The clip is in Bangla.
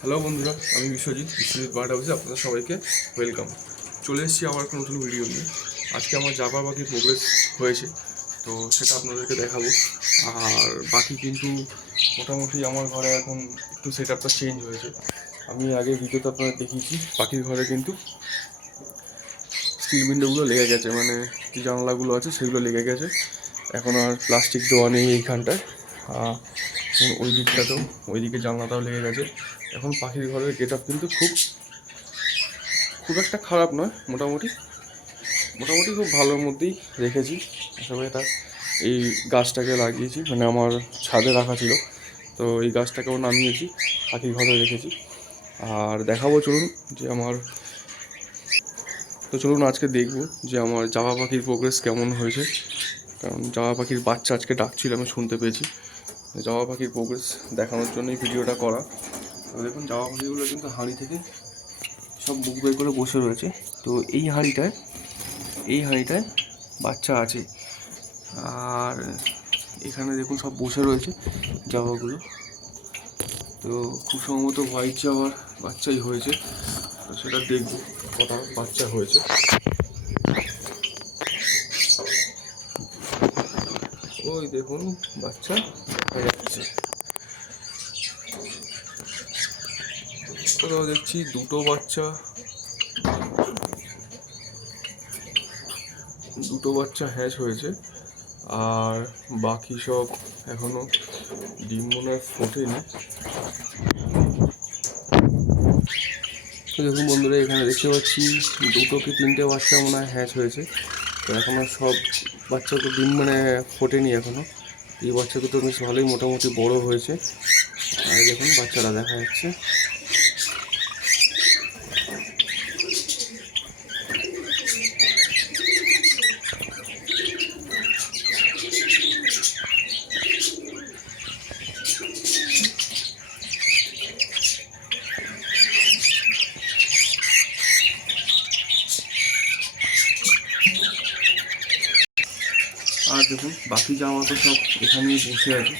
হ্যালো বন্ধুরা, আমি বিশ্বজিৎ বার্ড হাউসে আপনাদের সবাইকে ওয়েলকাম। চলে এসেছি আবার একটা নতুন ভিডিও নিয়ে। আজকে আমার জাভা পাখির প্রোগ্রেস হয়েছে, তো সেটা আপনাদেরকে দেখাবো। আর বাকি কিন্তু মোটামুটি আমার ঘরে এখন একটু সেট আপটা চেঞ্জ হয়েছে। আমি আগে ভিডিওতে আপনাদের দেখিয়েছি পাখির ঘরে কিন্তু স্টিল উইন্ডোগুলো লেগে গেছে, মানে যে জানলাগুলো আছে সেগুলো লেগে গেছে। এখন আর প্লাস্টিক দেওয়া নেই এইখানটায়। ওই দিকটাতেও ওইদিকে জানলাটাও লেগে গেছে। এখন পাখির ঘরের গেট আপ কিন্তু খুব একটা খারাপ নয়, মোটামুটি খুব ভালোর মধ্যেই রেখেছি। আসলে এটা এই গাছটাকে লাগিয়েছি, মানে আমার ছাদে রাখা ছিল, তো এই গাছটাকেও নামিয়েছি, পাখির ঘরে রেখেছি। আর দেখাবো চলুন যে চলুন আজকে দেখবো যে আমার জাভা পাখির প্রোগ্রেস কেমন হয়েছে। কারণ জাভা পাখির বাচ্চা আজকে ডাকছিল, আমি শুনতে পেয়েছি। জাভা পাখির প্রোগ্রেস দেখানোর জন্যই ভিডিওটা করা। তো দেখুন, জাভা পাখিগুলো কিন্তু হাঁড়ি থেকে সব বুক বের করে বসে রয়েছে। তো এই হাঁড়িটায় বাচ্চা আছে। আর এখানে দেখুন সব বসে রয়েছে জাভাগুলো। তো খুব সম্ভবত হোয়াইট জাভার বাচ্চাই হয়েছে, তো সেটা দেখবো কটা বাচ্চা হয়েছে। ওই দেখুন বাচ্চা দেখা যাচ্ছে। কোথাও দেখছি দুটো বাচ্চা হ্যাচ হয়েছে, আর বাকি সব এখনো ডিম মনে হয় ফোটেনি। দেখুন বন্ধুরা, এখানে দেখতে পাচ্ছি দুটো কি তিনটে বাচ্চা মনে হয় হ্যাচ হয়েছে। তো এখনও সব বাচ্চা তো ডিম মানে ফোটেনি এখনও। এই বাচ্চা দুটো বেশ ভালোই মোটামুটি বড় হয়েছে। আর দেখুন বাচ্চারা দেখা যাচ্ছে। আর দেখুন বাকি জামা তো সব এখানেই বসে আছে।